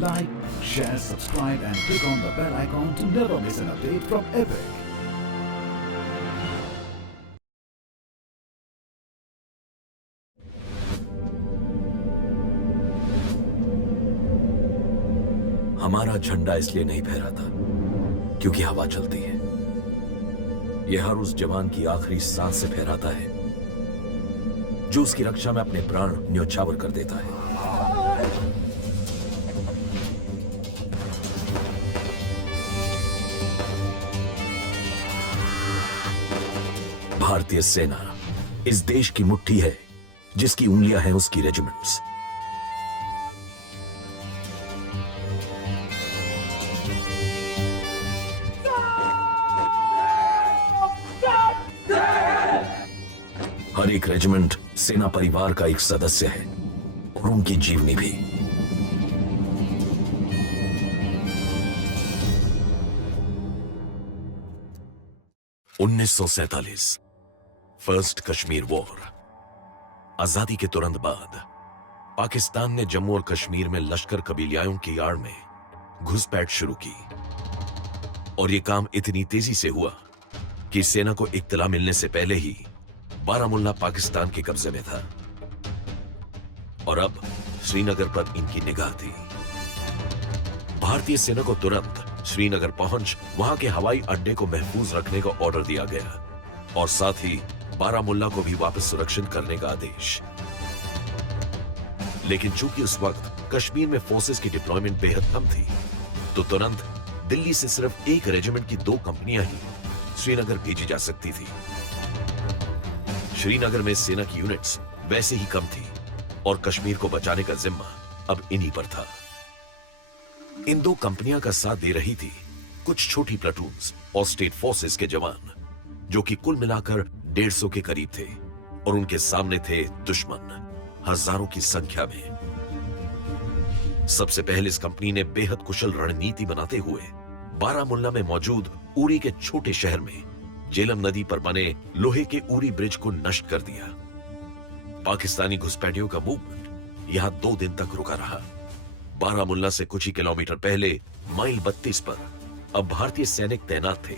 Like, share, subscribe and click on the bell icon to never miss an update from Epic. हमारा झंडा इसलिए नहीं फहराता क्योंकि हवा चलती है। यह हर उस जवान की आखिरी सांस से फहराता है जो उसकी रक्षा में अपने प्राण न्योछावर कर देता है। भारतीय सेना इस देश की मुट्ठी है जिसकी उंगलियां हैं उसकी रेजिमेंट्स। हर एक रेजिमेंट सेना परिवार का एक सदस्य है और उनकी जीवनी भी। (1947) फर्स्ट कश्मीर वॉर। आजादी के तुरंत बाद पाकिस्तान ने जम्मू और कश्मीर में लश्कर कबीलियाओं की आड़ में घुसपैठ शुरू की और यह काम इतनी तेजी से हुआ कि सेना को इत्तला मिलने से पहले ही बारामुल्ला पाकिस्तान के कब्जे में था और अब श्रीनगर पर इनकी निगाह थी। भारतीय सेना को तुरंत श्रीनगर पहुंच वहां के हवाई अड्डे को महफूज रखने का ऑर्डर दिया गया और साथ ही बारामुल्ला को भी वापस सुरक्षित करने का आदेश। लेकिन चूंकि उस वक्त कश्मीर में फोर्सेस की डिप्लॉयमेंट बेहद कम थी, तो तुरंत दिल्ली से सिर्फ एक रेजिमेंट की 2 कंपनियां ही श्रीनगर भेजी जा सकती थी। श्रीनगर में सेना की यूनिट्स वैसे ही कम थी और कश्मीर को बचाने का जिम्मा अब इन्हीं पर था। इन 2 कंपनियां का साथ दे रही थी कुछ छोटी प्लाटून्स और स्टेट फोर्सेस के जवान जो कि कुल मिलाकर 150 के करीब थे और उनके सामने थे दुश्मन हजारों की संख्या में। सबसे पहले इस कंपनी ने बेहद कुशल रणनीति बनाते हुए बारामुल्ला में मौजूद उरी के छोटे शहर में जेलम नदी पर बने लोहे के उरी ब्रिज को नष्ट कर दिया। पाकिस्तानी घुसपैठियों का मूवमेंट यहां 2 दिन तक रुका रहा। बारामुल्ला से कुछ ही किलोमीटर पहले माइल 32 पर अब भारतीय सैनिक तैनात थे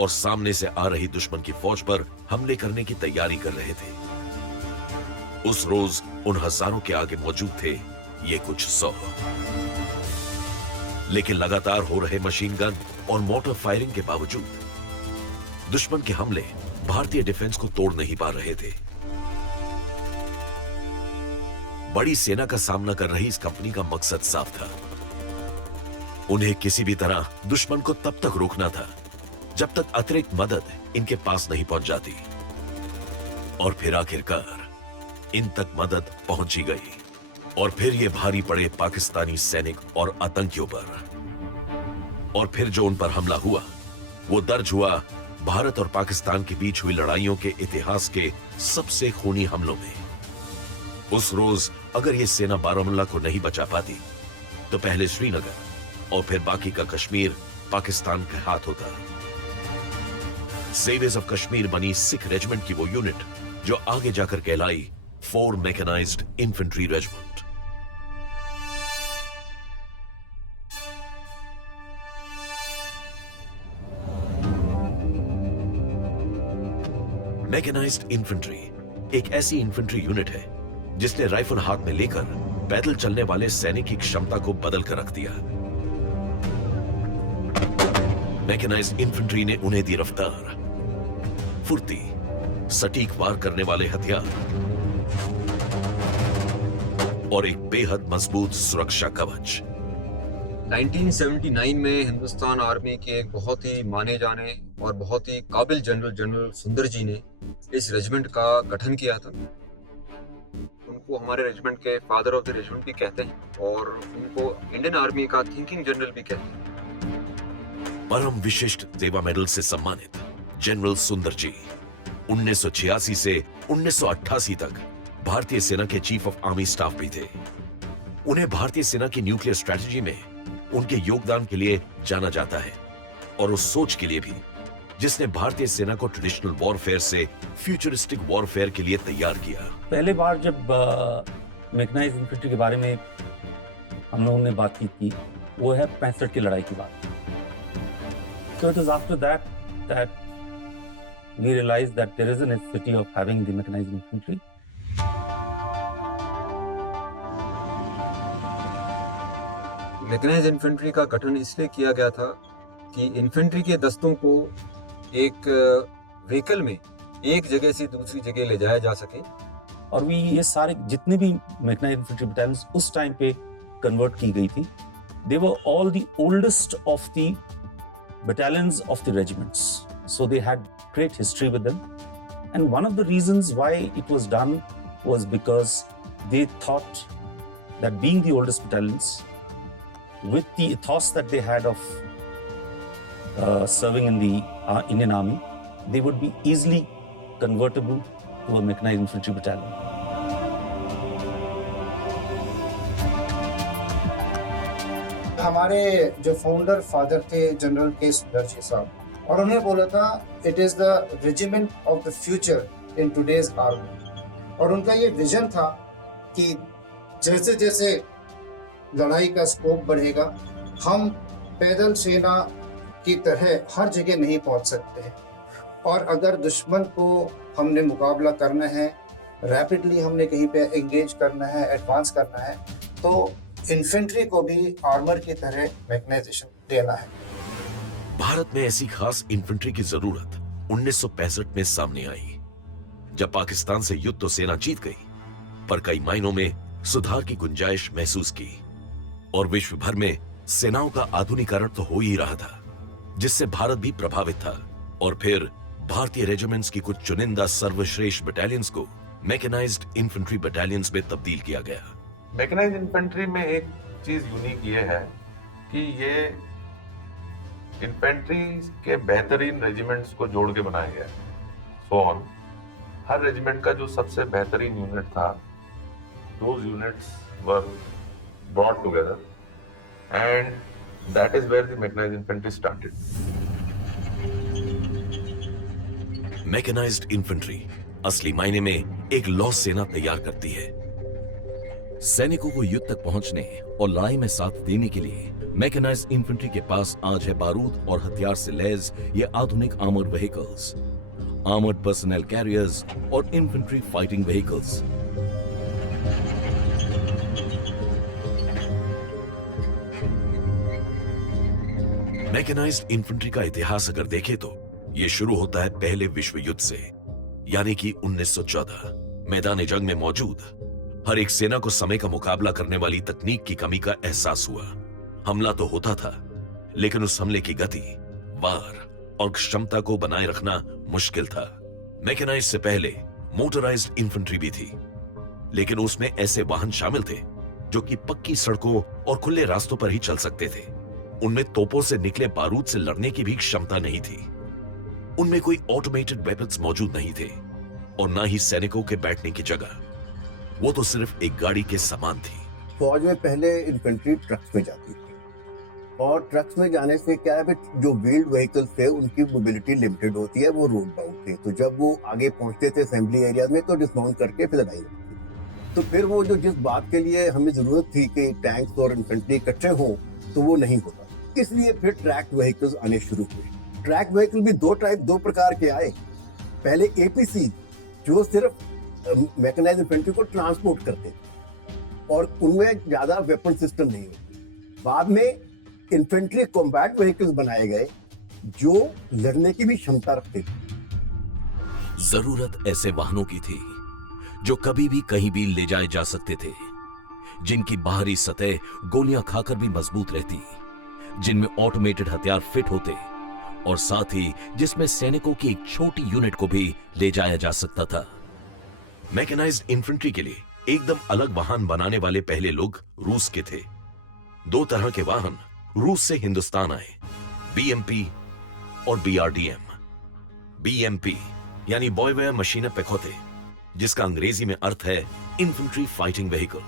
और सामने से आ रही दुश्मन की फौज पर हमले करने की तैयारी कर रहे थे। उस रोज उन हजारों के आगे मौजूद थे ये कुछ 100। लेकिन लगातार हो रहे मशीन गन और मोटर फायरिंग के बावजूद दुश्मन के हमले भारतीय डिफेंस को तोड़ नहीं पा रहे थे। बड़ी सेना का सामना कर रही इस कंपनी का मकसद साफ था। उन्हें किसी भी तरह दुश्मन को तब तक रोकना था जब तक अतिरिक्त मदद इनके पास नहीं पहुंच जाती। और फिर आखिरकार इन तक मदद पहुंची गई और फिर ये भारी पड़े पाकिस्तानी सैनिक और आतंकियों पर। और फिर जो उन पर हमला हुआ वो दर्ज हुआ भारत और पाकिस्तान के बीच हुई लड़ाइयों के इतिहास के सबसे खूनी हमलों में। उस रोज अगर ये सेना बारामुल्ला को नहीं बचा पाती तो पहले श्रीनगर और फिर बाकी का कश्मीर पाकिस्तान के हाथ होता। सेवेज ऑफ कश्मीर बनी सिख रेजिमेंट की वो यूनिट जो आगे जाकर कहलाई 4 mechanised infantry regiment. Mechanised infantry एक ऐसी इन्फेंट्री यूनिट है जिसने राइफल हाथ में लेकर पैदल चलने वाले सैनिक की क्षमता को बदल कर रख दिया। मैकेनाइज्ड इन्फेंट्री ने उन्हें दी रफ्तार, फुर्ती, सटीक वार करने वाले हथियार और एक बेहद मजबूत सुरक्षा कवच। 1979 में हिंदुस्तान आर्मी के एक बहुत ही माने जाने और बहुत ही काबिल जनरल सुंदर जी ने इस रेजिमेंट का गठन किया था। उनको हमारे रेजिमेंट के फादर ऑफ द रेजिमेंट भी कहते हैं और उनको इंडियन आर्मी का थिंकिंग जनरल भी कहते हैं। परम विशिष्ट सेवा मेडल से सम्मानित जनरल सुंदर जी 1986 से 1988 तक भारतीय सेना के चीफ ऑफ आर्मी स्टाफ भी थे। उन्हें भारतीय सेना की न्यूक्लियर स्ट्रेटजी में उनके योगदान के लिए जाना जाता है और उस सोच के लिए भी जिसने भारतीय सेना को ट्रेडिशनल वॉरफेयर से फ्यूचरिस्टिक वॉरफेयर के लिए तैयार किया। पहले बार जब मैकेनाइज्ड इन्फेंट्री के बारे में हम लोगों ने बात की थी, वो है 65 की लड़ाई की बात। So it is after that we realized that there is a necessity of having the mechanized infantry. Mechanised infantry का गठन इसलिए किया गया था कि इन्फेंट्री के दस्तों को एक व्हीकल में एक जगह से दूसरी जगह ले जाया जा सके। और भी ये सारे जितने भी मैकेनाइज्ड इन्फेंट्री बटालियंस उस टाइम पे कन्वर्ट की गई थी, they were all the oldest of the battalions of the regiments, so they had great history with them, and one of the reasons why it was done was because they thought that being the oldest battalions, with the ethos that they had of serving in the Indian Army, they would be easily convertible to a mechanized infantry battalion. हमारे जो founder father थे general K Sundarji साहब, और उन्होंने बोला था it is the regiment of the future in today's army. और उनका ये विजन था कि जैसे जैसे लड़ाई का स्कोप बढ़ेगा, हम पैदल सेना की तरह हर जगह नहीं पहुंच सकते हैं, और अगर दुश्मन को हमने मुकाबला करना है, रैपिडली हमने कहीं पे एंगेज करना है, एडवांस करना है, तो इन्फेंट्री को भी आर्मर की तरह मैकेनाइजेशन देना है। भारत में ऐसी खास इन्फेंट्री की जरूरत 1965 में सामने आई, जब पाकिस्तान से युद्ध तो सेना जीत गई, पर कई मायनों में सुधार की गुंजाइश महसूस की, और विश्व भर में सेनाओं का आधुनिकीकरण तो हो ही रहा था, जिससे भारत भी प्रभावित था। और फिर भारतीय रेजिमेंट्स की कुछ चुनिंदा सर्वश्रेष्ठ बटालियंस को मैकेनाइज्ड इन्फेंट्री बटालियंस में तब्दील किया गया। मैकेनाइज्ड इन्फेंट्री में एक चीज यूनिक ये है कि ये इन्फेंट्री के बेहतरीन रेजिमेंट्स को जोड़ के बनाया गया है। सो ऑन हर रेजिमेंट का जो सबसे बेहतरीन यूनिट था, those units were brought together, and that is where the mechanised infantry started. Mechanised infantry असली मायने में एक लौ सेना तैयार करती है। सैनिकों को युद्ध तक पहुंचने और लड़ाई में साथ देने के लिए मैकेनाइज्ड इन्फेंट्री के पास आज है बारूद और हथियार से लैस ये आधुनिक armoured vehicles, armoured personnel carriers और infantry fighting vehicles. Mechanised infantry का इतिहास अगर देखें तो ये शुरू होता है पहले विश्व युद्ध से, यानी कि 1914। मैदान जंग में मौजूद हर एक सेना को समय का मुकाबला करने वाली तकनीक की कमी का एहसास हुआ। हमला तो होता था, लेकिन उस हमले की गति, वार और क्षमता को बनाए रखना मुश्किल था। मैकेनाइज से पहले मोटराइज्ड इन्फेंट्री भी थी, लेकिन उसमें ऐसे वाहन शामिल थे जो कि पक्की सड़कों और खुले रास्तों पर ही चल सकते थे। उनमें तोपों से निकले बारूद से लड़ने की भी क्षमता नहीं थी। उनमें कोई ऑटोमेटेड वेपन्स मौजूद नहीं थे, और ना ही सैनिकों के बैठने की जगह। वो तो सिर्फ एक गाड़ी के समान थी। फौज में पहले इन्फेंट्री ट्रक्स में जाती थी, और ट्रक्स में जाने से क्या है, जो व्हील्ड व्हीकल्स थे उनकी मोबिलिटी लिमिटेड होती है, वो रोड बाउंड थे। तो जब वो आगे पहुंचते थे असेंबली एरिया में तो डिस्माउंट करके फिर लड़ाई होती थी। तो फिर वो जो जिस बात के लिए हमें जरूरत थी कि टैंक्स और इन्फेंट्री इकट्ठे हों, तो वो नहीं होता, इसलिए फिर ट्रैक व्हीकल्स आने शुरू हुए। ट्रैक व्हीकल भी दो प्रकार के आए। पहले एपीसी जो सिर्फ मैकेनाइज्ड इन्फेंट्री को ट्रांसपोर्ट करते थे, और उनमें ज्यादा वेपन सिस्टम नहीं होती। बाद में इन्फेंट्री कॉम्बैट व्हीकल्स बनाए गए जो लड़ने की भी क्षमता रखते थे। जरूरत ऐसे वाहनों की थी जो कभी भी कहीं भी ले जाए जा सकते थे, जिनकी बाहरी सतह गोलियां खाकर भी मजबूत रहती, जिनमें ऑटोमेटेड हथियार फिट होते, और साथ ही जिसमें सैनिकों की एक छोटी यूनिट को भी ले जाया जा सकता था। मैकेनाइज्ड इन्फेंट्री के लिए एकदम अलग वाहन बनाने वाले पहले लोग रूस के थे। दो तरह के वाहन रूस से हिंदुस्तान आए, बीएमपी और बीआरडीएम। बीएमपी यानी बॉयवेयर मशीन पेखोते, जिसका अंग्रेजी में अर्थ है इन्फेंट्री फाइटिंग व्हीकल,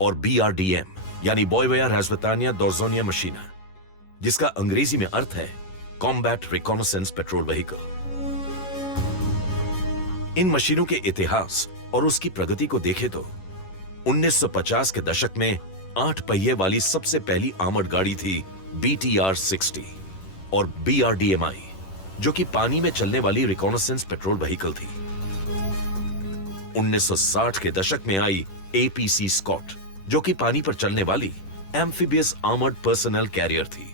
और बीआरडीएम यानी बॉयवेयर राजवतानिया दोरजोनिया मशीना, जिसका अंग्रेजी में अर्थ है कॉम्बैट रिकॉनेसेंस पेट्रोल व्हीकल। इन मशीनों के इतिहास और उसकी प्रगति को देखें तो 1950 के दशक में 8 पहिए वाली सबसे पहली आर्मर्ड गाड़ी थी BTR-60 और BRDMI, जो कि पानी में चलने वाली रिकॉनेसेंस पेट्रोल व्हीकल थी। 1960 के दशक में आई APC स्कॉट, जो कि पानी पर चलने वाली एम्फीबियस आर्मर्ड पर्सनल कैरियर थी।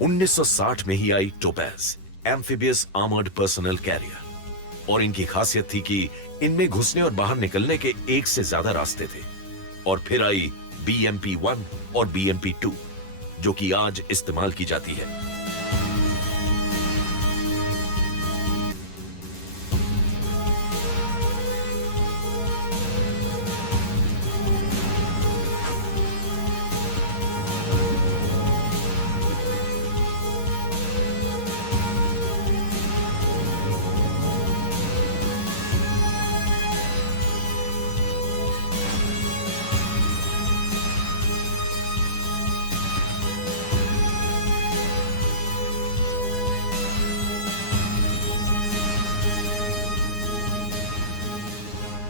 1960 में ही आई Topaz, amphibious armoured personnel carrier, और इनकी खासियत थी कि इनमें घुसने और बाहर निकलने के एक से ज्यादा रास्ते थे। और फिर आई BMP-1 और BMP-2, जो कि आज इस्तेमाल की जाती है।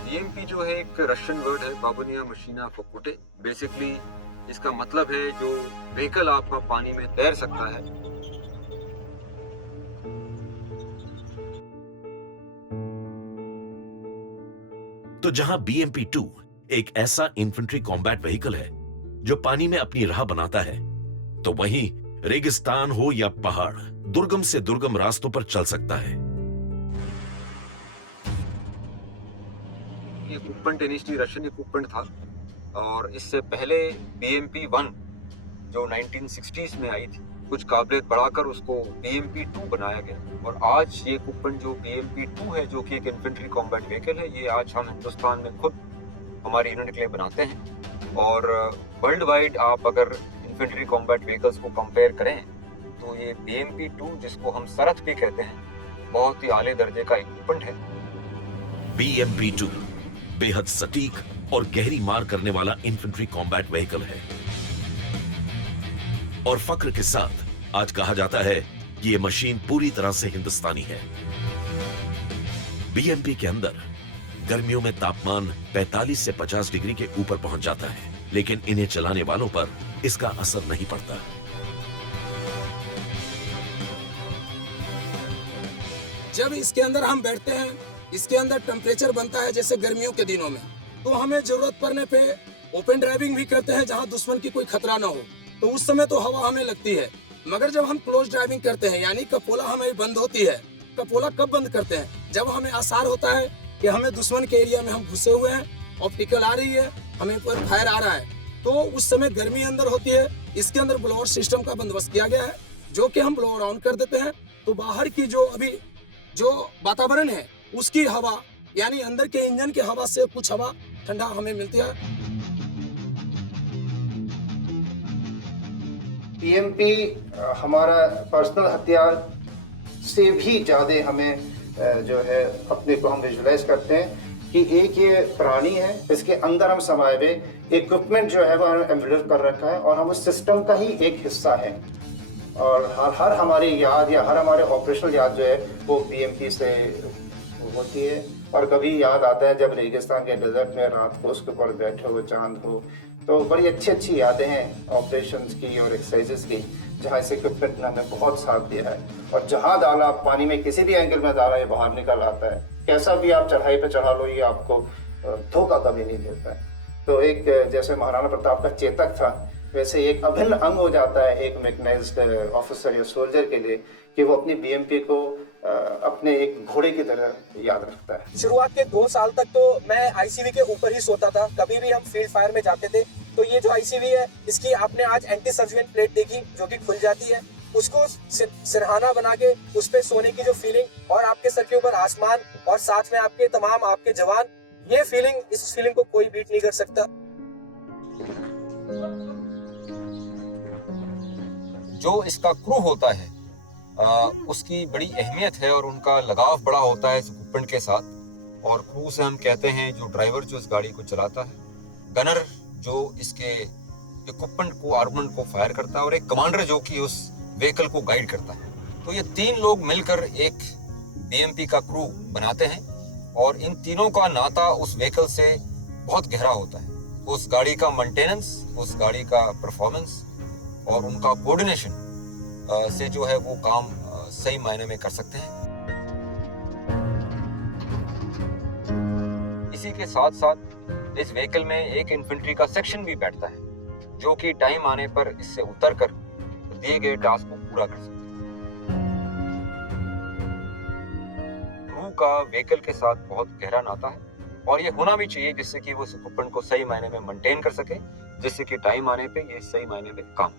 BMP जो है एक रशियन वर्ड है, बाबुनिया मशीना फकुटे। बेसिकली इसका मतलब है जो व्हीकल आपका पानी में तैर सकता है। तो जहां BMP-2 एक ऐसा इन्फेंट्री कॉम्बैट व्हीकल है जो पानी में अपनी राह बनाता है, तो वहीं रेगिस्तान हो या पहाड़, दुर्गम से दुर्गम रास्तों पर चल सकता है। ये इक्विपमेंट इनिशियली रशियन इक्विपमेंट था, और इससे पहले BMP-1 जो 1960s में आई थी, कुछ काबिलियत बढ़ाकर उसको BMP-2 बनाया गया। और आज ये इक्विपमेंट जो BMP-2 है, जो कि एक इन्फेंट्री कॉम्बैट व्हीकल है, ये आज हम हिंदुस्तान में खुद हमारी यूनिट के लिए बनाते हैं। और वर्ल्ड वाइड आप अगर इन्फेंट्री कॉम्बैट व्हीकल्स को कंपेयर करें तो ये BMP-2, जिसको हम सरहद भी कहते हैं, बहुत ही आले दर्जे का इक्विपमेंट है। BMP-2 बेहद सटीक और गहरी मार करने वाला इन्फेंट्री कॉम्बैट व्हीकल है, और फख्र के साथ आज कहा जाता है कि यह मशीन पूरी तरह से हिंदुस्तानी है। BMP के अंदर गर्मियों में तापमान 45 से 50 डिग्री के ऊपर पहुंच जाता है, लेकिन इन्हें चलाने वालों पर इसका असर नहीं पड़ता। जब इसके अंदर हम बैठते हैं, इसके अंदर टेम्परेचर बनता है जैसे गर्मियों के दिनों में, तो हमें जरूरत पड़ने पे ओपन ड्राइविंग भी करते हैं जहां दुश्मन की कोई खतरा ना हो, तो उस समय तो हवा हमें लगती है। मगर जब हम क्लोज ड्राइविंग करते हैं, यानी कपोला हमें बंद होती है, कपोला कब बंद करते हैं? जब हमें आसार होता है कि हमें दुश्मन के एरिया में हम घुसे हुए हैं, ऑप्टिकल आ रही है, हमें पर फायर आ रहा है, तो उस समय गर्मी अंदर होती है। इसके अंदर ब्लोअर सिस्टम का बंदोबस्त किया गया है, जो कि हम ब्लोअर ऑन कर देते हैं, तो बाहर की जो अभी जो वातावरण है उसकी हवा, यानी अंदर के इंजन की हवा से कुछ हवा ठंडा हमें मिलती है। BMP हमारा पर्सनल हथियार से भी ज़्यादा हमें जो है अपने को हम विजुलाइज करते हैं कि एक ये प्राणी है, इसके अंदर हम समाये हुए इक्विपमेंट जो है वो एम्बेडेड कर रखा है, और हम उस सिस्टम का ही एक हिस्सा है। और हर हमारी याद या हर हमारे ऑपरेशनल याद जो है वो BMP से होती है। और कभी याद आता है जब रेगिस्तान के डेजर्ट में रात को उसके ऊपर बैठे हो, चांद हो, तो बड़ी अच्छी अच्छी यादें हैं ऑपरेशंस की और एक्सरसाइजेस की, जहाँ इस इक्विपमेंट ने हमें बहुत साथ दिया है। और जहाँ डाला, पानी में किसी भी एंगल में डाला, ये बाहर निकल आता है। कैसा भी आप चढ़ाई पे चढ़ा लो, ये आपको धोखा कभी नहीं देता है। तो एक जैसे महाराणा प्रताप का चेतक था, वैसे एक अभिन्न अंग हो जाता है एक मैकेनाइज्ड ऑफिसर या सोल्जर के लिए, कि वो अपनी BMP को अपने एक घोड़े की तरह याद रखता है। शुरुआत के 2 साल तक तो मैं ICV के ऊपर ही सोता था। कभी भी हम फील्ड फायर में जाते थे तो ये जो ICV है, इसकी आपने आज एंटी सर्विलेंस प्लेट देखी जो कि खुल जाती है, उसको सिरहाना बना के उस पे सोने की जो फीलिंग, और आपके सर के ऊपर आसमान और साथ में आपके तमाम आपके जवान, ये फीलिंग, इस फीलिंग को कोई बीट नहीं कर सकता। जो इसका क्रू होता है उसकी बड़ी अहमियत है और उनका लगाव बड़ा होता है इस इक्विपमेंट के साथ। और क्रू से हम कहते हैं जो ड्राइवर जो इस गाड़ी को चलाता है, गनर जो इसके इक्विपमेंट को, आर्ममेंट को फायर करता है, और एक कमांडर जो कि उस व्हीकल को गाइड करता है। तो ये 3 लोग मिलकर एक BMP का क्रू बनाते हैं, और इन तीनों का नाता उस व्हीकल से बहुत गहरा होता है। उस गाड़ी का मेंटेनेंस, उस गाड़ी का परफॉर्मेंस और उनका कोऑर्डिनेशन से जो है वो काम सही मायने में कर सकते हैं। इसी के साथ साथ इस व्हीकल में एक इन्फेंट्री का सेक्शन भी बैठता है, जो कि टाइम आने पर इससे उतरकर दिए गए टास्क को पूरा कर सकते हैं। क्रू का व्हीकल के साथ बहुत गहरा नाता है और ये होना भी चाहिए, जिससे कि वो इस इक्विपमेंट को सही मायने में मेंटेन कर सके, जिससे कि टाइम आने पे ये सही मायने में काम।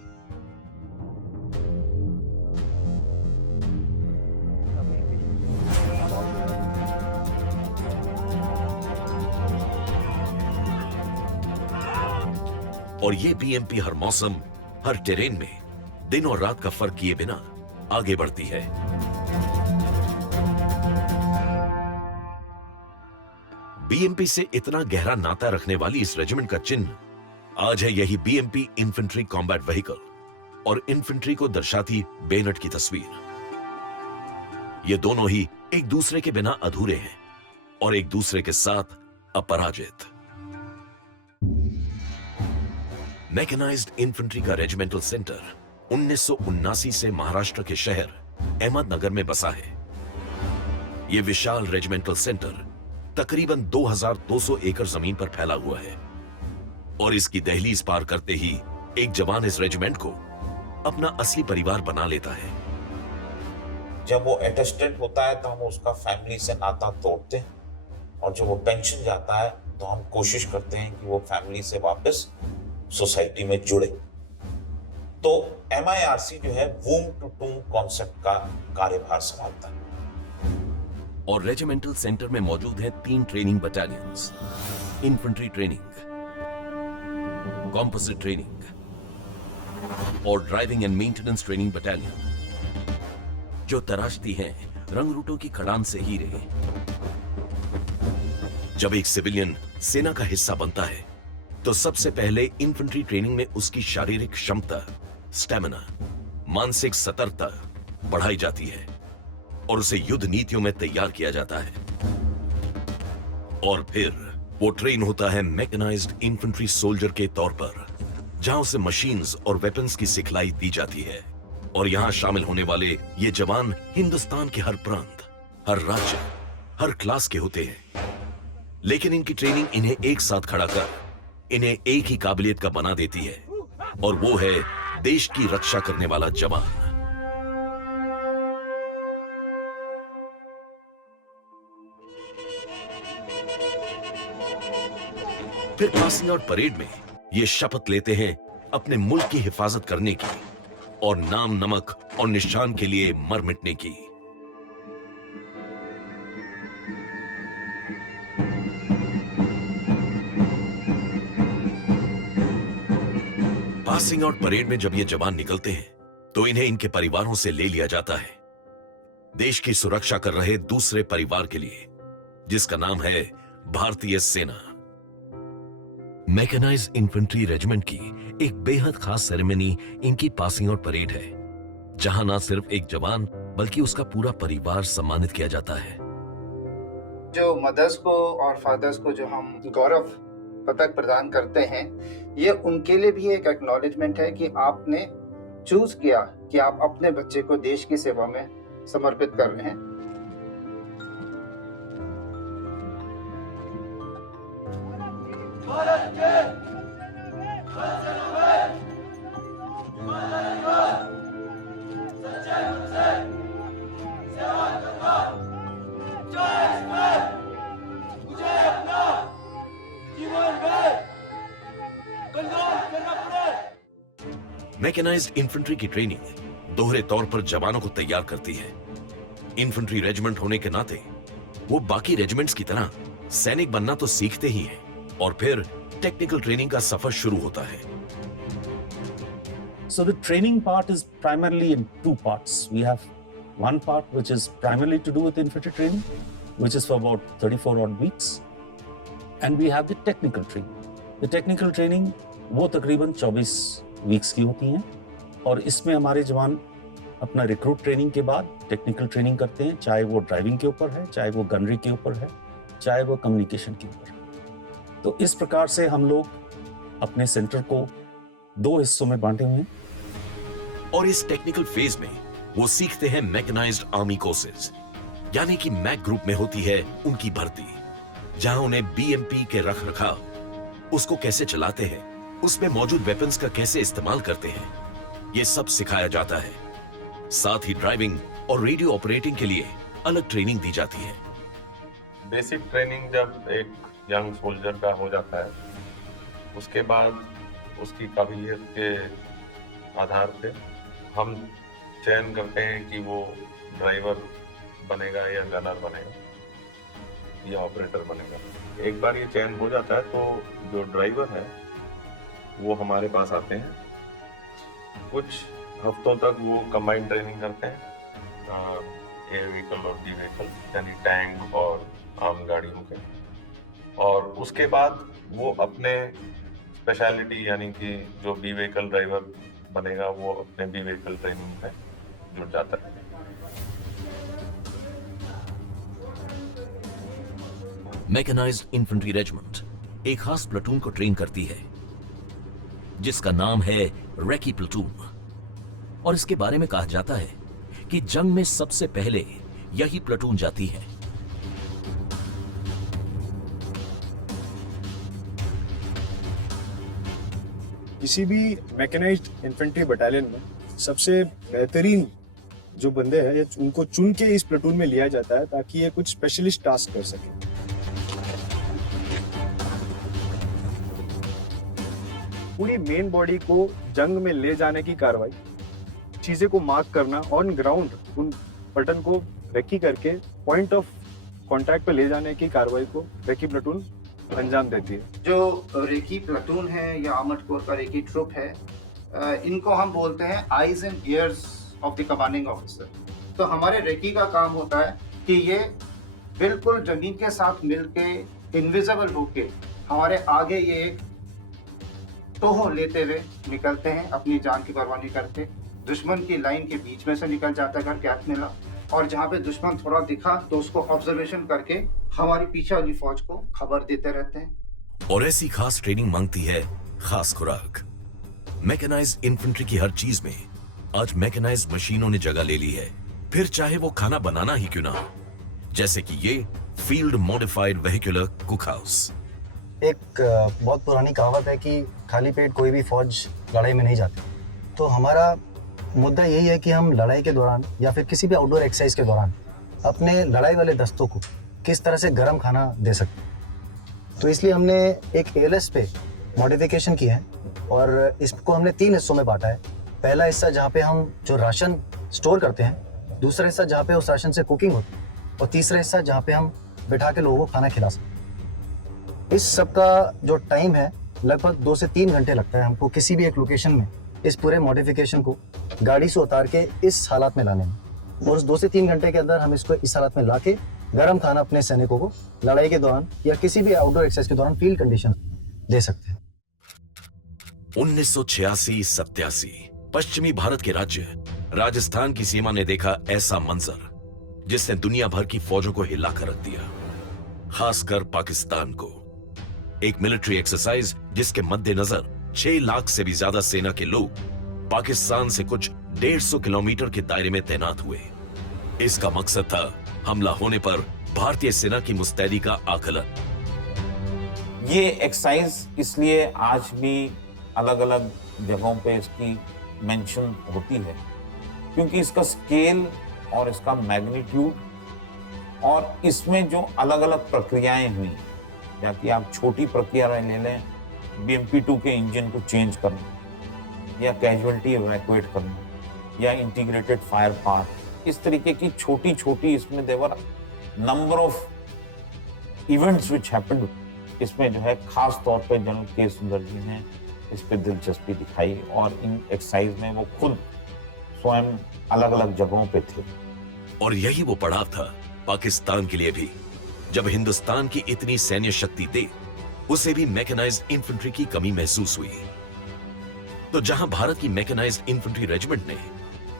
और ये बीएमपी हर मौसम, हर टेरेन में दिन और रात का फर्क किए बिना आगे बढ़ती है। बीएमपी से इतना गहरा नाता रखने वाली इस रेजिमेंट का चिन्ह आज है यही बीएमपी इन्फेंट्री कॉम्बैट व्हीकल और इन्फेंट्री को दर्शाती बेनट की तस्वीर। ये दोनों ही एक दूसरे के बिना अधूरे हैं और एक दूसरे के साथ अपराजित। मैकेनाइज्ड इन्फेंट्री का रेजिमेंटल सेंटर 1979 से महाराष्ट्र के शहर अहमदनगर में बसा है। यह विशाल रेजिमेंटल सेंटर तकरीबन 2200 एकड़ जमीन पर फैला हुआ है और इसकी दहलीज पार करते ही एक जवान इस रेजिमेंट को अपना असली परिवार बना लेता है। जब वो अटेस्टेड होता है तो हम उसका फैमिली से नाता तोड़ते हैं और जब वो पेंशन जाता है तो हम कोशिश करते हैं कि वो फैमिली से वापस सोसाइटी में जुड़े। तो MIRC जो है वूम टू टूम कॉन्सेप्ट का कार्यभार संभालता है। और रेजिमेंटल सेंटर में मौजूद है 3 training battalions, infantry training, composite training और driving and maintenance training battalion, जो तराशती हैं रंग रूटों की खड़ान से हीरे। जब एक सिविलियन सेना का हिस्सा बनता है तो सबसे पहले इन्फेंट्री ट्रेनिंग में उसकी शारीरिक क्षमता, स्टैमिना, मानसिक सतर्कता बढ़ाई जाती है और उसे युद्ध नीतियों में तैयार किया जाता है। और फिर वो ट्रेन होता है मैकेनाइज्ड इन्फेंट्री सोल्जर के तौर पर, जहां उसे मशीन्स और वेपन्स की सिखलाई दी जाती है। और यहां शामिल होने वाले ये जवान हिंदुस्तान के हर प्रांत, हर राज्य, हर क्लास के होते हैं, लेकिन इनकी ट्रेनिंग इन्हें एक साथ खड़ा कर इन्हें एक ही काबिलियत का बना देती है और वो है देश की रक्षा करने वाला जवान। फिर पासिंग आउट परेड में ये शपथ लेते हैं अपने मुल्क की हिफाजत करने की और नाम, नमक और निशान के लिए मर मिटने की। पासिंग आउट परेड में जब ये जवान निकलते हैं तो इन्हें इनके परिवारों से ले लिया जाता है देश की सुरक्षा कर रहे दूसरे परिवार के लिए, जिसका नाम है भारतीय सेना। मैकेनाइज्ड इन्फेंट्री रेजिमेंट की एक बेहद खास सेरेमनी इनकी पासिंग आउट परेड है, जहां ना सिर्फ एक जवान बल्कि उसका पूरा परिवार सम्मानित किया जाता है। जो मदर्स को और फादर्स को जो हम गौरव पदक प्रदान करते हैं, ये उनके लिए भी एक एक्नॉलेजमेंट है कि आपने चूज किया कि आप अपने बच्चे को देश की सेवा में समर्पित कर रहे हैं। मैकेनाइज्ड इन्फेंट्री की ट्रेनिंग दोहरे तौर पर जवानों को तैयार करती है। इन्फेंट्री रेजिमेंट होने के नाते वो बाकी रेजिमेंट्स की तरह सैनिक बनना तो सीखते ही हैं और फिर टेक्निकल ट्रेनिंग का सफर शुरू होता है। So the training part is primarily in 2 parts. We have one part which is primarily to do with infantry training, which is for about 34 odd weeks, and we have the technical training. The technical training वो तकरीबन 24 weeks की होती हैं और इसमें हमारे जवान अपना रिक्रूट ट्रेनिंग के बाद टेक्निकल ट्रेनिंग करते हैं, चाहे वो ड्राइविंग के ऊपर है, चाहे वो गनरी के ऊपर है, चाहे वो कम्युनिकेशन के ऊपर है। तो इस प्रकार से हम लोग अपने सेंटर को 2 हिस्सों में बांटे हुए हैं। और इस टेक्निकल फेज में वो सीखते हैं मैकेनाइज्ड आर्मी कोर्सेज, यानी कि मैक ग्रुप में होती है उनकी भर्ती, जहां उन्हें बीएमपी के रख रखाव, उसको कैसे चलाते हैं, उसमें मौजूद वेपन्स का कैसे इस्तेमाल करते हैं, ये सब सिखाया जाता है। साथ ही ड्राइविंग और रेडियो ऑपरेटिंग के लिए अलग ट्रेनिंग दी जाती है। बेसिक ट्रेनिंग जब एक यंग सोल्जर का हो जाता है, उसके बाद उसकी काबिलियत के आधार पे हम चयन करते हैं कि वो ड्राइवर बनेगा या गनर बनेगा या ऑपरेटर बनेगा। एक बार ये चयन हो जाता है तो जो ड्राइवर है वो हमारे पास आते हैं। कुछ हफ्तों तक वो कंबाइंड ट्रेनिंग करते हैं, एयर व्हीकल और डी व्हीकल, यानी टैंक और आम गाड़ियों के। और उसके बाद वो अपने स्पेशलिटी यानी कि जो बी व्हीकल ड्राइवर बनेगा वो अपने बी व्हीकल ट्रेनिंग में जुट जाता है। मैकेनाइज्ड इन्फेंट्री रेजिमेंट एक खास प्लेटून को ट्रेन करती है जिसका नाम है रेकी प्लेटून, और इसके बारे में कहा जाता है कि जंग में सबसे पहले यही प्लेटून जाती है। किसी भी मैकेनाइज्ड इन्फेंट्री बटालियन में सबसे बेहतरीन जो बंदे हैं उनको चुन के इस प्लेटून में लिया जाता है ताकि ये कुछ स्पेशलिस्ट टास्क कर सके। पूरी मेन बॉडी को जंग में ले जाने की कार्रवाई, चीजें को मार्क करना, ऑन ग्राउंड उन बटन को रेकी करके पॉइंट ऑफ कांटेक्ट पे ले जाने की कार्रवाई को रेकी प्लेटून अंजाम देती है। जो रेकी प्लेटून है या आर्मर्ड कोर का रेकी ट्रुप है, इनको हम बोलते हैं eyes and years of the commanding officer. तो हमारे रेकी का काम होता है कि ये बिल्कुल जमीन के साथ मिलके इनविजिबल होके हमारे आगे ये एक टोह लेते हुए निकलते हैं, अपनी जान की परवाह नहीं करते। दुश्मन की लाइन के बीच में से निकल जाता है घर कैप मिला, और जहाँ पे दुश्मन थोड़ा दिखा तो उसको ऑब्जर्वेशन करके हमारी पीछे वाली फौज को खबर देते रहते हैं। और ऐसी खास ट्रेनिंग मांगती है खास खुराक। मैकेनाइज्ड इन्फेंट्री की हर चीज में आज मैकेनाइज्ड मशीनों ने जगह ले ली है, फिर चाहे वो खाना बनाना ही क्यों ना हो, जैसे कि ये field modified vehicular cook house. एक बहुत पुरानी कहावत है कि खाली पेट कोई भी फौज लड़ाई में नहीं जाती। तो हमारा मुद्दा यही है कि हम लड़ाई के दौरान या फिर किसी भी आउटडोर एक्सरसाइज के दौरान अपने लड़ाई वाले दस्तों को किस तरह से गर्म खाना दे सकते हैं। तो इसलिए हमने एक एएलएस पे मॉडिफिकेशन की है और इसको हमने 3 हिस्सों में बांटा है। पहला हिस्सा जहाँ पे हम जो राशन स्टोर करते हैं, दूसरा हिस्सा जहाँ पे उस राशन से कुकिंग होती है, और तीसरा हिस्सा जहाँ पे हम बिठा के लोगों को खाना खिला सकते हैं। इस सब का जो टाइम है लगभग 2 से 3 घंटे लगता है हमको किसी भी एक लोकेशन में इस पूरे मॉडिफिकेशन को गाड़ी से उतार के इस हालात में लाने में, और उस 2 से 3 घंटे के अंदर हम इसको इस हालात में लाके गर्म खाना अपने सैनिकों को लड़ाई के दौरान या किसी भी आउटडोर एक्सरसाइज के दौरान फील्ड कंडीशन दे सकते हैं। 1986-87 पश्चिमी भारत के राज्य राजस्थान की सीमा ने देखा ऐसा मंजर जिसने दुनिया भर की फौजों को हिलाकर रख दिया, खासकर पाकिस्तान को। एक मिलिट्री एक्सरसाइज जिसके मद्देनजर 6 लाख से भी ज्यादा सेना के लोग पाकिस्तान से कुछ 150 किलोमीटर के दायरे में तैनात हुए। इसका मकसद था हमला होने पर भारतीय सेना की मुस्तैदी का आकलन। ये एक्सरसाइज इसलिए आज भी अलग अलग जगहों पे इसकी मेंशन होती है क्योंकि इसका स्केल और इसका मैग्नीट्यूड और इसमें जो अलग अलग प्रक्रियाएं हुई, या कि आप छोटी प्रक्रिया ले लें, BMP-2 के इंजन को चेंज करना या कैजुअलिटी इवैक्यूएट करना या इंटीग्रेटेड फायर पाथ, इस तरीके की छोटी छोटी इसमें there were number of events which happened. इसमें जो है खास तौर पे जनरल के सुंदर जी ने इस पे दिलचस्पी दिखाई और इन एक्सरसाइज में वो खुद स्वयं अलग अलग जगहों पे थे। और यही वो पड़ाव था पाकिस्तान के लिए भी, जब हिंदुस्तान की इतनी सैन्य शक्ति देख उसे भी मैकेनाइज्ड इन्फेंट्री की कमी महसूस हुई। तो जहां भारत की मैकेनाइज्ड इन्फेंट्री रेजिमेंट ने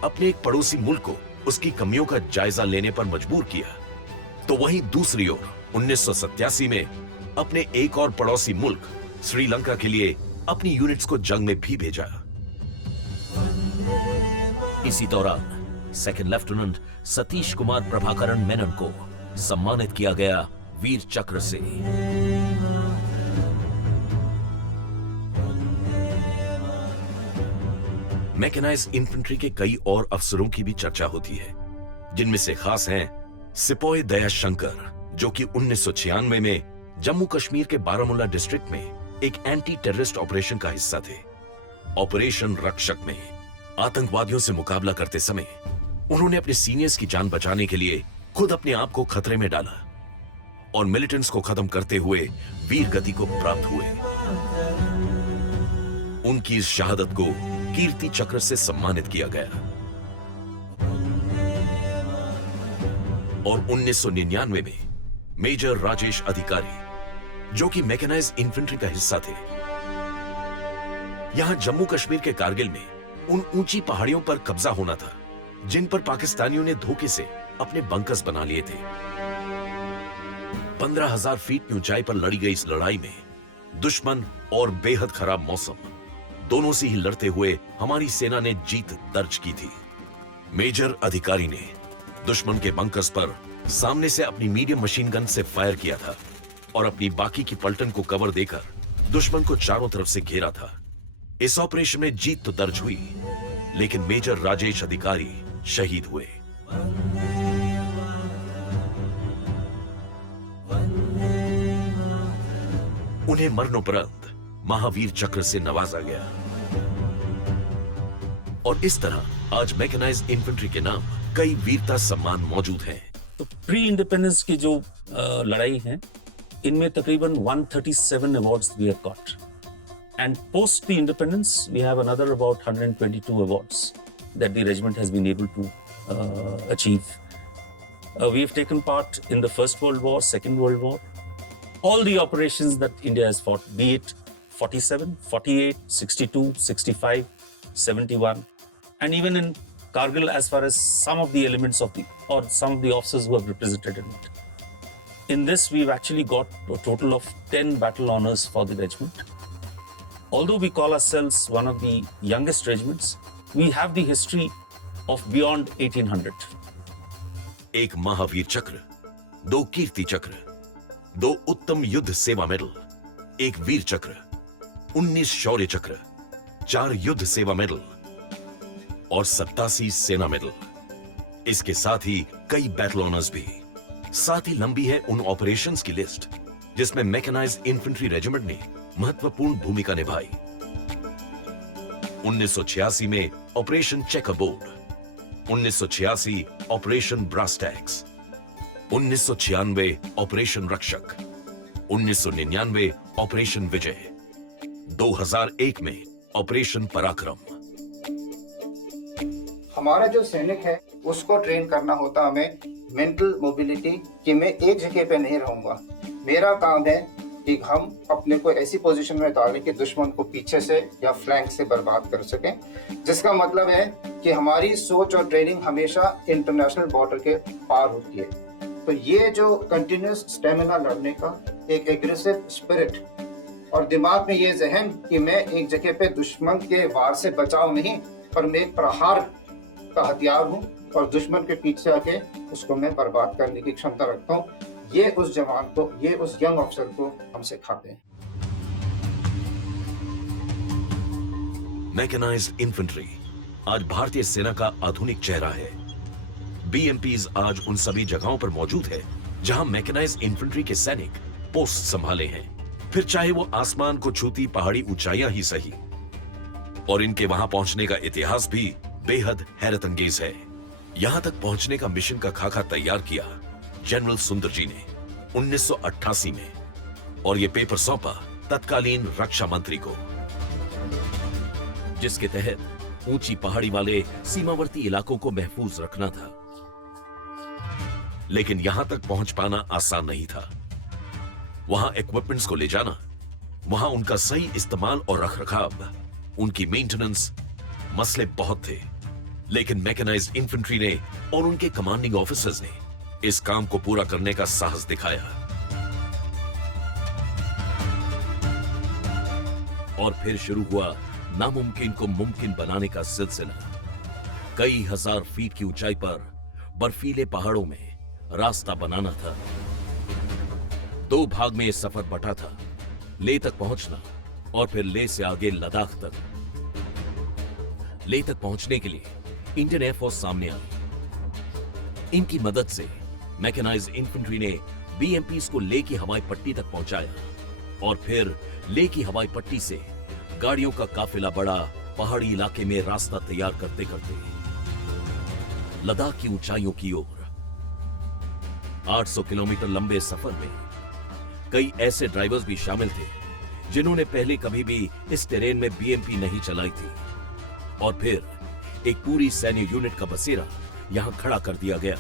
अपने एक पड़ोसी मुल्क को उसकी कमियों का जायजा लेने पर मजबूर किया, तो वहीं दूसरी ओर 1987 में अपने एक और पड़ोसी मुल्क श्रीलंका के लिए अपनी यूनिट्स को जंग में भी भेजा। इसी दौरान सेकंड लेफ्टिनेंट सतीश कुमार प्रभाकरण मेनन को सम्मानित किया गया वीर चक्र से। मैकेनाइज्ड इन्फेंट्री के कई और अफसरों की भी चर्चा होती है, जिनमें से खास हैं सिपाही दया शंकर, जो कि 1996 में जम्मू कश्मीर के बारामूला डिस्ट्रिक्ट में एक एंटी टेररिस्ट ऑपरेशन का हिस्सा थे। ऑपरेशन रक्षक में आतंकवादियों से मुकाबला करते समय उन्होंने अपने सीनियर्स की जान बचाने के लिए खुद अपने आप को खतरे में डाला और मिलिटेंट्स को खत्म करते हुए वीर गति को प्राप्त हुए। उनकी इस शहादत को कीर्ति चक्र से सम्मानित किया गया और 1999 में मेजर राजेश अधिकारी, जो कि मैकेनाइज्ड इन्फेंट्री का हिस्सा थे, यहां जम्मू कश्मीर के कारगिल में उन ऊंची पहाड़ियों पर कब्जा होना था जिन पर पाकिस्तानियों ने धोखे से अपने बंकर्स बना लिए थे। 15,000 फीट की ऊंचाई पर लड़ी गई इस लड़ाई में दुश्मन और बेहद खराब मौसम दोनों से ही लड़ते हुए हमारी सेना ने जीत दर्ज की थी। मेजर अधिकारी ने दुश्मन के बंकर्स पर सामने से अपनी मीडियम मशीन गन से फायर किया था और अपनी बाकी की पलटन को कवर देकर दुश्मन को चारों तरफ से घेरा था। इस ऑपरेशन में जीत तो दर्ज हुई, लेकिन मेजर राजेश अधिकारी शहीद हुए। उन्हें मरणोपरांत महावीर चक्र से नवाजा गया और इस तरह आज मैकेनाइज्ड इन्फेंट्री के नाम कई वीरता सम्मान मौजूद हैं। तो प्री इंडिपेंडेंस की जो लड़ाई है, इनमें तकरीबन 137 awards we have got, and post the independence we have another about 122 awards that the regiment has been able to achieve. We have taken part in the First World War, Second World War, all the operations that India has fought, be it 47, 48, 62, 65, 71, and even in Kargil, as far as some of the elements of some of the officers who have represented in it. In this, we've actually got a total of 10 battle honors for the regiment. Although we call ourselves one of the youngest regiments, we have the history of beyond 1800. एक महावीर चक्र, 2 कीर्ति चक्र, 2 उत्तम युद्ध सेवा medal, 1 वीर चक्र, 19 शौर्य चक्र, 4 युद्ध सेवा मेडल और 87 सेना मेडल। इसके साथ ही कई बैटल ऑनर्स भी। साथ ही लंबी है उन ऑपरेशंस की लिस्ट जिसमें मैकेनाइज्ड इन्फेंट्री रेजिमेंट ने महत्वपूर्ण भूमिका निभाई। 1986 में Operation Checkerboard, 1986 Operation Brasstacks, 1996 Operation Rakshak, 1999 operation विजय, 2001 में ऑपरेशन पराक्रम। हमारा जो सैनिक है उसको ट्रेन करना होता हमें मेंटल मोबिलिटी कि मैं एक जगह पे नहीं रहूंगा। मेरा काम है कि हम अपने को ऐसी पोजीशन में डालें कि दुश्मन को पीछे से या फ्लैंक से बर्बाद कर सकें, जिसका मतलब है कि हमारी सोच और ट्रेनिंग हमेशा इंटरनेशनल बॉर्डर के पार होती है। तो ये जो कंटिन्यूस स्टेमिना लड़ने का, एक एग्रेसिव स्पिरिट और दिमाग में ये जहन कि मैं एक जगह पे दुश्मन के वार से बचाव नहीं पर मैं एक प्रहार का हथियार हूँ और दुश्मन के पीछे आके उसको मैं बर्बाद करने की क्षमता रखता हूँ, ये उस जवान को, ये उस यंग ऑफिसर को हम सिखाते हैं। मैकेनाइज्ड इन्फेंट्री आज भारतीय सेना का आधुनिक चेहरा है। बीएमपीज आज उन सभी जगहों पर मौजूद है जहां मैकेनाइज्ड इन्फेंट्री के सैनिक पोस्ट संभाले हैं, फिर चाहे वो आसमान को छूती पहाड़ी ऊंचाइयां ही सही। और इनके वहां पहुंचने का इतिहास भी बेहद हैरत अंगेज है। यहां तक पहुंचने का मिशन का खाका तैयार किया जनरल सुंदर जी ने 1988 में और ये पेपर सौंपा तत्कालीन रक्षा मंत्री को, जिसके तहत ऊंची पहाड़ी वाले सीमावर्ती इलाकों को महफूज रखना था। लेकिन यहां तक पहुंच पाना आसान नहीं था। वहां इक्विपमेंट्स को ले जाना, वहां उनका सही इस्तेमाल और रखरखाव, उनकी मेंटेनेंस, मसले बहुत थे। लेकिन मैकेनाइज्ड इन्फेंट्री ने और उनके कमांडिंग ऑफिसर्स ने इस काम को पूरा करने का साहस दिखाया और फिर शुरू हुआ नामुमकिन को मुमकिन बनाने का सिलसिला। कई हजार फीट की ऊंचाई पर बर्फीले पहाड़ों में रास्ता बनाना था। 2 भाग में यह सफर बटा था, ले तक पहुंचना और फिर ले से आगे लद्दाख तक। ले तक पहुंचने के लिए इंडियन एयरफोर्स सामने आई। इनकी मदद से मैकेनाइज्ड इन्फेंट्री ने बीएमपीज को ले की हवाई पट्टी तक पहुंचाया और फिर ले की हवाई पट्टी से गाड़ियों का काफिला बढ़ा पहाड़ी इलाके में रास्ता तैयार करते करते लद्दाख की ऊंचाइयों की ओर। 800 किलोमीटर लंबे सफर में कई ऐसे ड्राइवर्स भी शामिल थे जिन्होंने पहले कभी भी इस टेरेन में बीएमपी नहीं चलाई थी। और फिर एक पूरी सैन्य यूनिट का बसेरा यहां खड़ा कर दिया गया।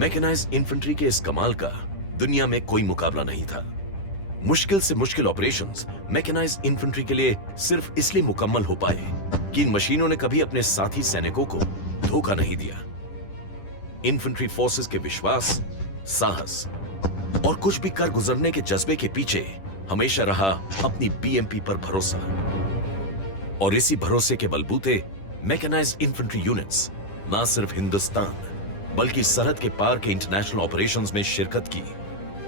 मैकेनाइज्ड इन्फेंट्री के इस कमाल का दुनिया में कोई मुकाबला नहीं था। मुश्किल से मुश्किल ऑपरेशंस मैकेनाइज्ड इन्फेंट्री के लिए सिर्फ इसलिए मुकम्मल हो पाए कि इन मशीनों ने कभी अपने साथी सैनिकों को धोखा नहीं दिया। इन्फेंट्री फोर्सेस के विश्वास, साहस और कुछ भी कर गुजरने के जज्बे के पीछे हमेशा रहा अपनी बीएमपी पर भरोसा। और इसी भरोसे के बलबूते मैकेनाइज्ड इन्फेंट्री यूनिट्स न सिर्फ हिंदुस्तान बल्कि सरहद के पार के इंटरनेशनल ऑपरेशंस में शिरकत की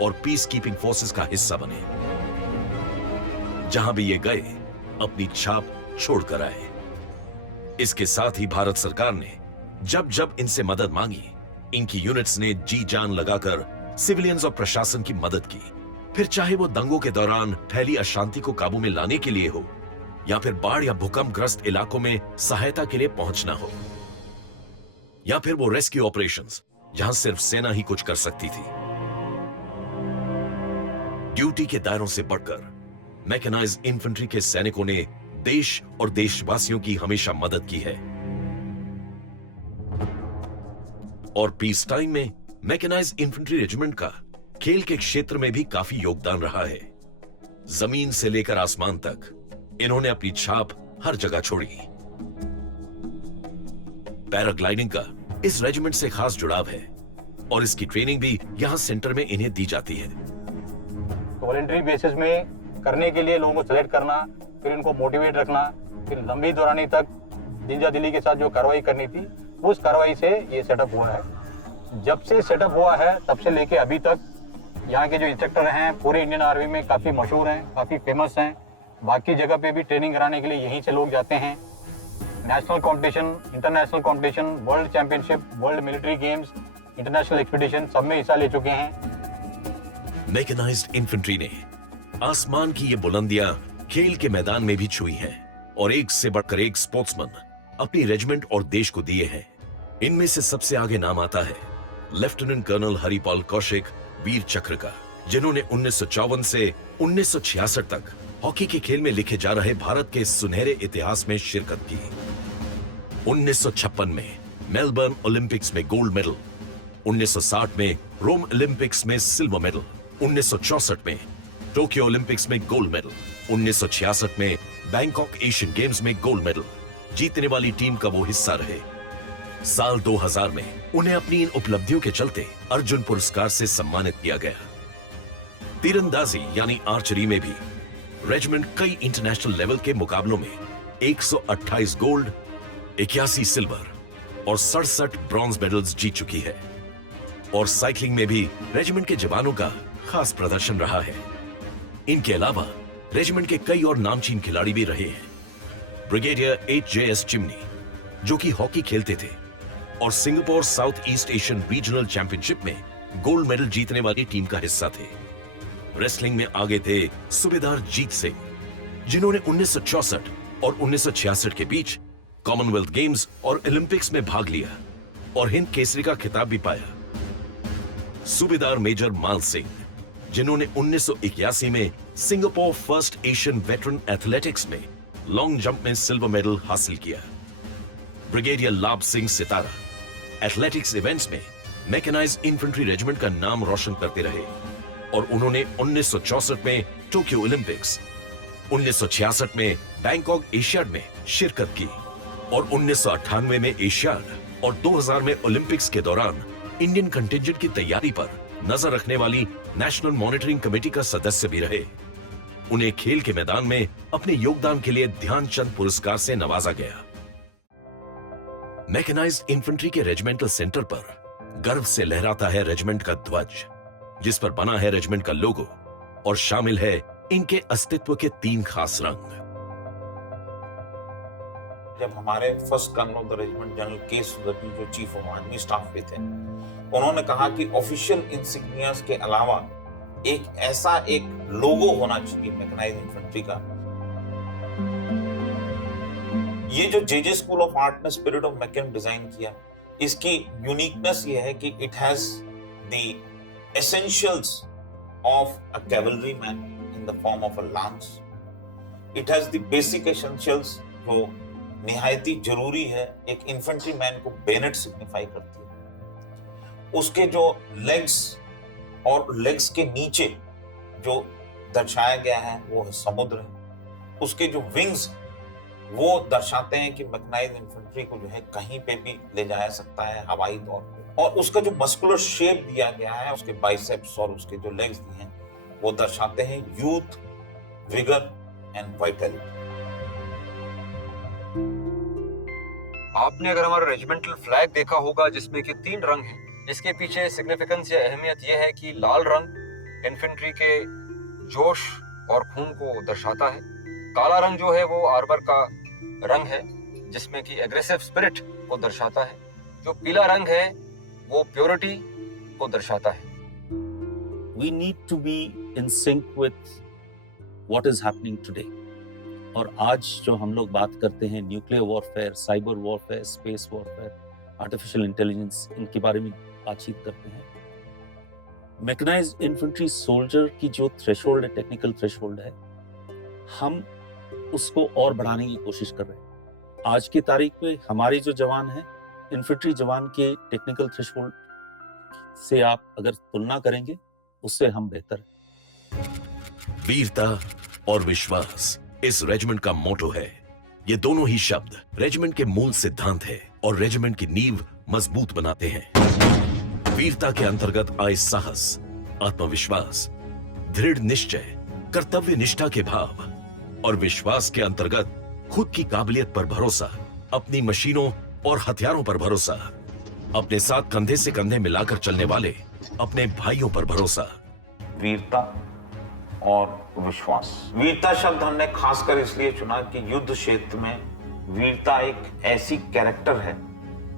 और पीस कीपिंग फोर्सेस का हिस्सा बने। जहां भी ये गए अपनी छाप छोड़कर आए। इसके साथ ही भारत सरकार ने जब जब इनसे मदद मांगी, इनकी यूनिट्स ने जी जान लगाकर सिविलियंस और प्रशासन की मदद की। फिर चाहे वो दंगों के दौरान फैली अशांति को काबू में लाने के लिए हो या फिर बाढ़ या भूकंप ग्रस्त इलाकों में सहायता के लिए पहुंचना हो, या फिर वो रेस्क्यू ऑपरेशंस जहां सिर्फ सेना ही कुछ कर सकती थी। ड्यूटी के दायरों से बढ़कर मैकेनाइज्ड इन्फेंट्री के सैनिकों ने देश और देशवासियों की हमेशा मदद की है। और पीस टाइम में मैकेनाइज्ड इन्फेंट्री रेजिमेंट का खेल के क्षेत्र में भी काफी योगदान रहा है। जमीन से लेकर आसमान तक इन्होंने अपनी छाप हर जगह छोड़ी। पैराग्लाइडिंग का इस रेजिमेंट से खास जुड़ाव है और इसकी ट्रेनिंग भी यहां सेंटर में इन्हें दी जाती है। वॉलंटरी बेसिस में करने के लिए लोगों को सेलेक्ट करना, फिर इनको मोटिवेट रखना, फिर लंबी दौरानी तक जिंदा दिली के साथ जो कार्रवाई करनी थी उस कार्रवाई से ये सेटअप हुआ है। जब से सेटअप हुआ है तब से लेके अभी तक यहाँ के जो इंस्ट्रक्टर हैं पूरे इंडियन आर्मी में काफ़ी मशहूर हैं, काफ़ी फेमस हैं। बाकी जगह पे भी ट्रेनिंग कराने के लिए यहीं से लोग जाते हैं। National competition, international competition, world championship, world military games, international expedition सब में हिस्सा ले चुके हैं। मैकेनाइज्ड इन्फेंट्री ने आसमान की ये बुलंदियां खेल के मैदान में भी छुई हैं और एक से बढ़कर एक स्पोर्ट्समैन अपनी रेजिमेंट और देश को दिए हैं। इनमें से सबसे आगे नाम आता है लेफ्टिनेंट कर्नल हरिपाल कौशिक वीर चक्र का, जिन्होंने 1954 से 1966 तक हॉकी के खेल में लिखे जा रहे भारत के सुनहरे इतिहास में शिरकत की। 1956 में मेलबर्न ओलंपिक्स में गोल्ड मेडल, 1960 में रोम ओलंपिक्स में सिल्वर मेडल, 1964 में टोक्यो ओलंपिक्स में गोल्ड मेडल, 1966 में बैंकॉक एशियन गेम्स में गोल्ड मेडल जीतने वाली टीम का वो हिस्सा रहे। साल 2000 में उन्हें अपनी इन उपलब्धियों के चलते अर्जुन पुरस्कार से सम्मानित किया गया। तीरंदाजी यानी आर्चरी में भी रेजिमेंट कई इंटरनेशनल लेवल के मुकाबलों में 128 गोल्ड, 81 सिल्वर और 67 ब्रॉन्ज मेडल्स जीत चुकी है। और साइकिलिंग में भी रेजिमेंट के जवानों का खास प्रदर्शन रहा है। इनके अलावा रेजिमेंट के कई और नामचीन खिलाड़ी भी रहे हैं। ब्रिगेडियर HJS चिमनी, जो कि हॉकी खेलते थे और Singapore south east Asian regional championship में गोल्ड मेडल जीतने वाली टीम का हिस्सा थे। रेसलिंग में आगे थे सूबेदार जीत सिंह, जिन्होंने 1964 और 1966 के बीच कॉमनवेल्थ गेम्स और ओलंपिक्स में भाग लिया और हिंद केसरी का खिताब भी पाया। सूबेदार मेजर माल सिंह, जिन्होंने 1981 में Singapore first Asian veteran athletics में लॉन्ग जंप में सिल्वर मेडल हासिल किया। ब्रिगेडियर लाभ सिंह सितारा एथलेटिक्स इवेंट्स में मैकेनाइज्ड इन्फेंट्री रेजिमेंट का नाम रोशन करते रहे और उन्होंने 1964 में टोक्यो ओलंपिक्स, 1966 में बैंकॉक एशियाड में शिरकत की और 1998 में एशियाड और 2000 में ओलंपिक्स के दौरान इंडियन कंटिंजेंट की तैयारी पर नजर रखने वाली नेशनल मॉनिटरिंग कमेटी का सदस्य भी रहे। उन्हें खेल के मैदान में अपने योगदान के लिए ध्यानचंद पुरस्कार से नवाजा गया। मैकेनाइज्ड इन्फेंट्री के रेजिमेंटल सेंटर पर गर्व से लहराता है रेजिमेंट का ध्वज, जिस पर बना है रेजिमेंट का लोगो और शामिल है इनके अस्तित्व के 3 खास रंग। जब हमारे first colonel of the regiment general K Sundarji जो चीफ ऑफ आर्मी स्टाफ पे थे, उन्होंने कहा कि ऑफिशियल इंसिग्नियाज के अलावा एक ऐसा एक लोगो होना चाहिए मैकेनाइज्ड इन्फेंट्री का। ये जो जेजे स्कूल ऑफ आर्ट ने स्पिरिट ऑफ मैकेन डिजाइन किया, इसकी यूनिकनेस ये है कि it has the essentials of a cavalry man in the form of a lance. It has the basic essentials जो निहायती जरूरी है एक इन्फेंट्री मैन को बेनेट सिग्निफाई करती है। उसके जो लेग्स और लेग्स के नीचे जो दर्शाया गया है वो समुद्र है। उसके जो विंग्स वो दर्शाते हैं कि मैकेनाइज्ड इन्फेंट्री को जो है कहीं पे भी ले जाया सकता है हवाई तौर पे। और उसका जो मस्कुलर शेप दिया गया है, उसके बाइसेप्स और उसके जो लेग्स दिए हैं, वो दर्शाते हैं यूथ, विगर एंड वाइटलिटी। आपने अगर हमारा रेजिमेंटल फ्लैग देखा होगा जिसमें कि 3 रंग हैं, इसके पीछे सिग्निफिकेंस या अहमियत यह है कि लाल रंग इन्फेंट्री के जोश और खून को दर्शाता है, काला रंग जो है वो आर्मर का रंग है जिसमें कि एग्रेसिव स्पिरिट को दर्शाता है, जो पीला रंग है वो प्योरिटी को दर्शाता है। We need to be in sync with what is happening today. और आज जो हम लोग बात करते हैं nuclear warfare, cyber warfare, space warfare, artificial intelligence, इनके बारे में बातचीत करते हैं। मैकेनाइज्ड इन्फेंट्री सोल्जर की जो थ्रेशोल्ड है, टेक्निकल थ्रेशोल्ड है, हम उसको और बढ़ाने की कोशिश कर रहे हैं। आज की तारीख में हमारे जो जवान हैं, इन्फेंट्री जवान के टेक्निकल थ्रेशोल्ड से आप अगर तुलना करेंगे, उससे हम बेहतर हैं। वीरता और विश्वास इस रेजिमेंट का मोटो है। ये दोनों ही शब्द रेजिमेंट के मूल सिद्धांत है और रेजिमेंट की नींव मजबूत बनाते हैं। वीरता के अंतर्गत आए साहस, आत्मविश्वास, दृढ़ निश्चय, कर्तव्य निष्ठा के भाव, और विश्वास के अंतर्गत खुद की काबिलियत पर भरोसा, अपनी मशीनों और हथियारों पर भरोसा, अपने साथ कंधे से कंधे मिलाकर चलने वाले अपने भाइयों पर भरोसा। वीरता और विश्वास। वीरता शब्द हमने खासकर इसलिए चुना कि युद्ध क्षेत्र में वीरता एक ऐसी कैरेक्टर है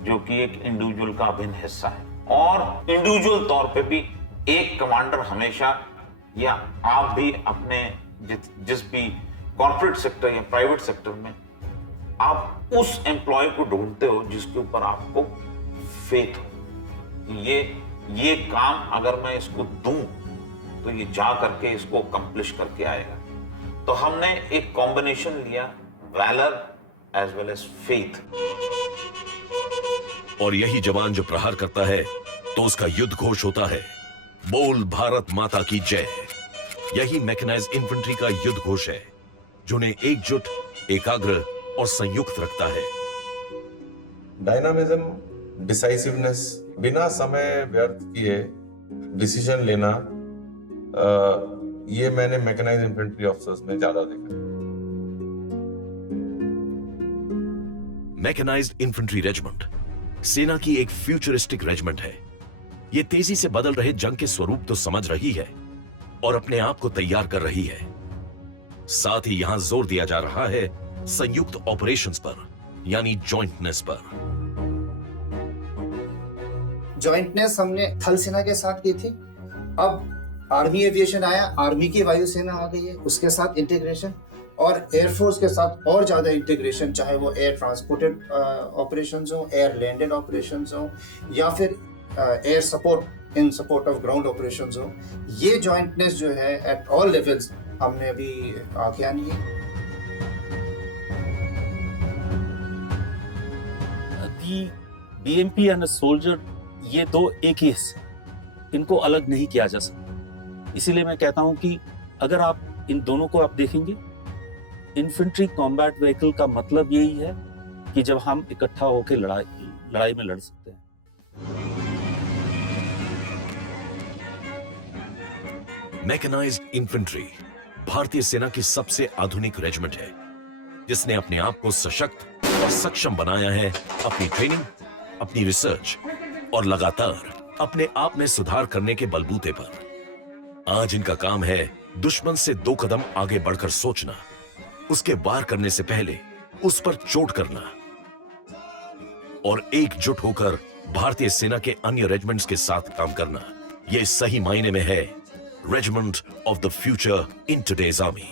जो कि एक इंडिविजुअल का अभिन्न हिस्सा है, और इंडिविजुअल तौर पे भी एक कमांडर हमेशा, या आप भी अपने जिस भी कॉर्पोरेट सेक्टर या प्राइवेट सेक्टर में आप उस एम्प्लॉय को ढूंढते हो जिसके ऊपर आपको फेथ हो। ये काम अगर मैं इसको दूं तो ये जा करके इसको अकम्प्लिश करके आएगा। तो हमने एक कॉम्बिनेशन लिया, valour as well as faith. और यही जवान जो प्रहार करता है तो उसका युद्ध घोष होता है, बोल भारत माता की जय। यही मैकेनाइज्ड इन्फेंट्री का युद्ध घोष है, जिन्हें एकजुट, एकाग्र और संयुक्त रखता है। डायनामिज्म, डिसाइसिवनेस, बिना समय व्यर्थ किए डिसीजन लेना, ये मैंने मैकेनाइज्ड इन्फेंट्री ऑफिसर्स में ज्यादा देखा। मैकेनाइज्ड इन्फेंट्री रेजिमेंट सेना की एक फ्यूचरिस्टिक रेजिमेंट है। ये तेजी से बदल रहे जंग के स्वरूप तो समझ रही है और अपने आप को तैयार कर रही है। साथ ही यहां जोर दिया जा रहा है संयुक्त ऑपरेशंस पर, यानी जॉइंटनेस पर। जॉइंटनेस हमने थल सेना के साथ की थी, अब आर्मी एविएशन आया, आर्मी की वायुसेना आ गई है, उसके साथ इंटीग्रेशन, और एयरफोर्स के साथ और ज्यादा इंटीग्रेशन, चाहे वो एयर ट्रांसपोर्टेड ऑपरेशंस हो, एयर लैंडेड ऑपरेशंस हो, या फिर air support in support of ground operations हो। ये जॉइंटनेस जो है एट ऑल लेवल्स हमने अभी आगे आनी है। बीएमपी एंड सोल्जर, ये दो एक ही हिस्से, इनको अलग नहीं किया जा सकता। इसीलिए मैं कहता हूं कि अगर आप इन दोनों को आप देखेंगे, इन्फेंट्री कॉम्बैट व्हीकल का मतलब यही है कि जब हम इकट्ठा होकर लड़ाई में लड़ सकते हैं। मैकेनाइज्ड इन्फेंट्री भारतीय सेना की सबसे आधुनिक रेजिमेंट है, जिसने अपने आप को सशक्त और सक्षम बनाया है अपनी ट्रेनिंग, अपनी रिसर्च और लगातार अपने आप में सुधार करने के बलबूते पर। आज इनका काम है दुश्मन से 2 कदम आगे बढ़कर सोचना, उसके वार करने से पहले उस पर चोट करना और एकजुट होकर भारतीय सेना के अन्य रेजिमेंट्स के साथ काम करना। यह सही मायने में है regiment of the future in today's army.